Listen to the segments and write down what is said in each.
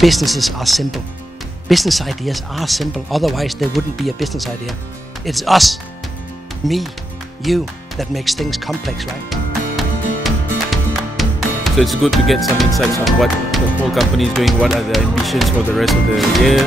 businesses are simple. Business ideas are simple, otherwise they wouldn't be a business idea. It's us, me, you, that makes things complex, right? So it's good to get some insights on what the whole company is doing, what are the ambitions for the rest of the year.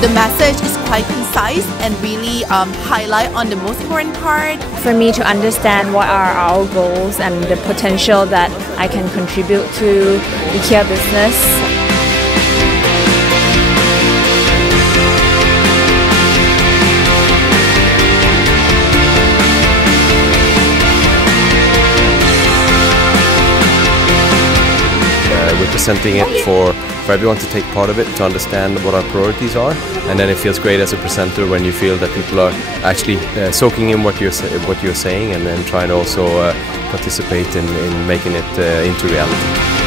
The message is quite concise and really highlight on the most important part. For me to understand what are our goals and the potential that I can contribute to IKEA business. We're presenting it for everyone to take part of it, to understand what our priorities are, and then it feels great as a presenter when you feel that people are actually soaking in what you're saying, and then trying to also participate in making it into reality.